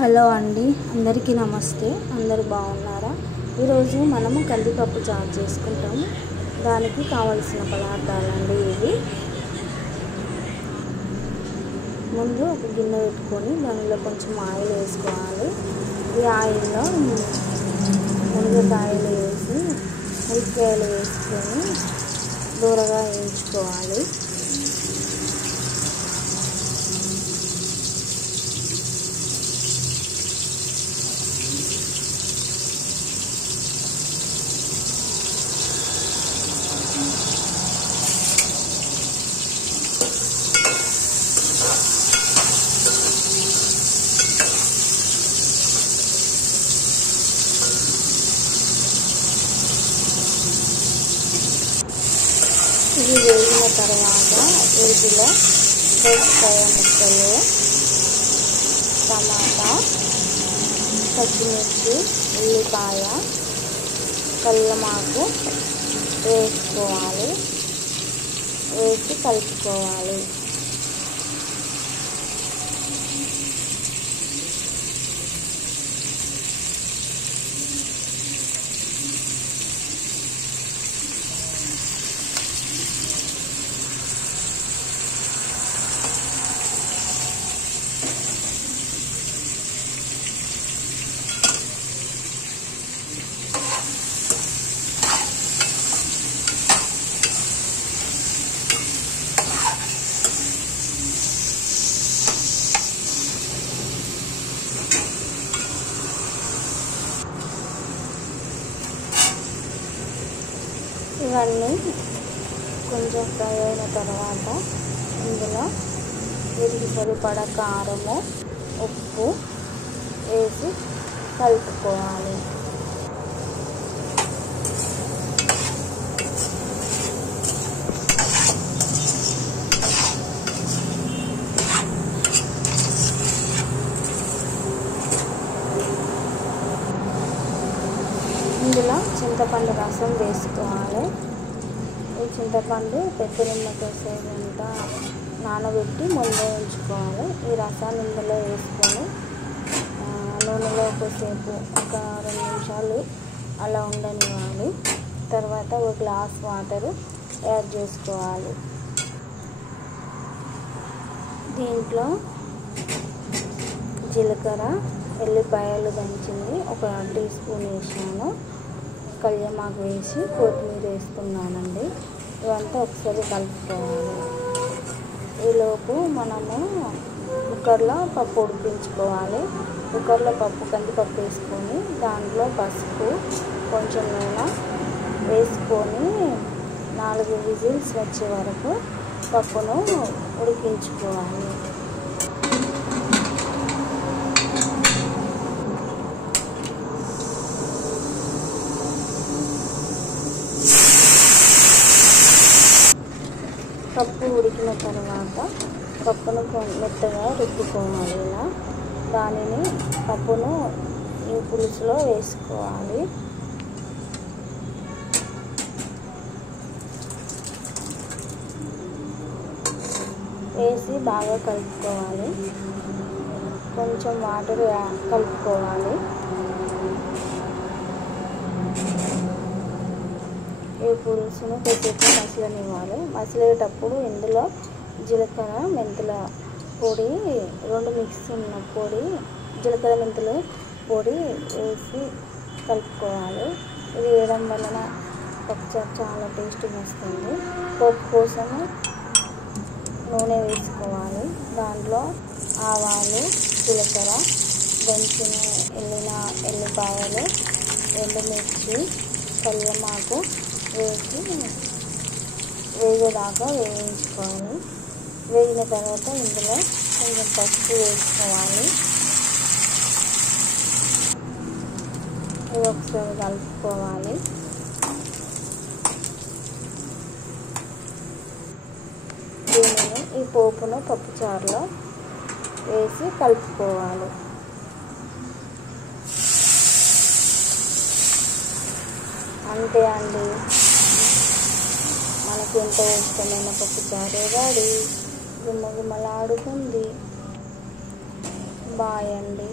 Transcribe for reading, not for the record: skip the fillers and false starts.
Hello అండి, అందరికీ నమస్తే. అందరూ బాగున్నారా? ఈరోజు మనము కందిపప్పు చారు చేసుకుంటాము. దానికి కావలసిన పదార్థాలండి ఇవి. ముందు ఒక గిన్నె పెట్టుకొని దానిలో కొంచెం ఆయిల్ వేసుకోవాలి. ఈ ఆయిల్లో మునగకాయలు వేసి ఉల్లిపాయలు వేసుకొని దూరగా వేయించుకోవాలి. ఇది వేగిన తర్వాత వీటిలో దోసకాయ ముక్కలు, టమాటా, పచ్చిమిర్చి, ఉల్లిపాయ, కల్లుమాకు వేసుకోవాలి. వేసి కలుపుకోవాలి. ఇవన్నీ కొంచెం ఫ్రై అయిన తర్వాత ఇందులో వీటికి సరిపడా కారము, ఉప్పు వేసి కలుపుకోవాలి. ఇందులో చింతపండు రసం వేసుకోవాలి. ఈ చింతపండు పెద్ద నిమ్మకాయ నానబెట్టి ముందే ఉంచుకోవాలి. ఈ రసాన్ని ఇందులో వేసుకొని నూనెలో కొద్దిసేపు ఒక 2 నిమిషాలు అలా ఉండనివ్వాలి. తర్వాత ఒక గ్లాస్ వాటర్ యాడ్ చేసుకోవాలి. దీంట్లో జీలకర్ర, ఎల్లిపాయలు దంచింది ఒక టీ స్పూన్ వేసాను. కల్లుమాకు వేసి కొత్తిమీర వేస్తున్నానండి. ఇవంతా ఒకసారి కలుపుకోవాలి. ఈలోపు మనము కుక్కర్లో పప్పు ఉడికించుకోవాలి. కుక్కర్లో కందిపప్పు వేసుకొని దాంట్లో పసుపు, కొంచెం నూనె వేసుకొని 4 విజిల్స్ వచ్చే వరకు పప్పును ఉడికించుకోవాలి. పప్పు ఉడికిన తర్వాత పప్పును మెత్తగా రుబ్బుకోవాలి. ఇలా దానిని పప్పును ఈ పులుసులో వేసుకోవాలి. వేసి బాగా కలుపుకోవాలి. కొంచెం వాటర్ కలుపుకోవాలి. ఈ పులుసును కొద్దిగా మసలనివ్వాలి. మసిలేటప్పుడు ఇందులో జీలకర్ర, మెంతుల పొడి 2 మిక్స్ ఉన్న పొడి, జీలకర్ర మెంతుల పొడి వేసి కలుపుకోవాలి. ఇది వేయడం వలన పప్పుచారు చాలా టేస్టీగా వస్తుంది. పప్పు కోసము నూనె వేసుకోవాలి. దాంట్లో ఆవాలు, జీలకర్ర, దంచిన ఎల్లిపాయలు, ఎండుమిర్చి, కల్లుమాకు వేసి వేగేదాకా వేయించుకోవాలి. వేగిన తర్వాత ఇందులో కొంచెం పసుపు వేసుకోవాలి. ఇది ఒకసారి కలుపుకోవాలి. దీనిని ఈ పోపును పప్పుచారులో వేసి కలుపుకోవాలి. అంతే అండి, మనకు ఎంతో ఇష్టమైన పప్పుచారు రెడీ. గుమ్మగుమ్మలాడుతుంది. బాయ్ అండి.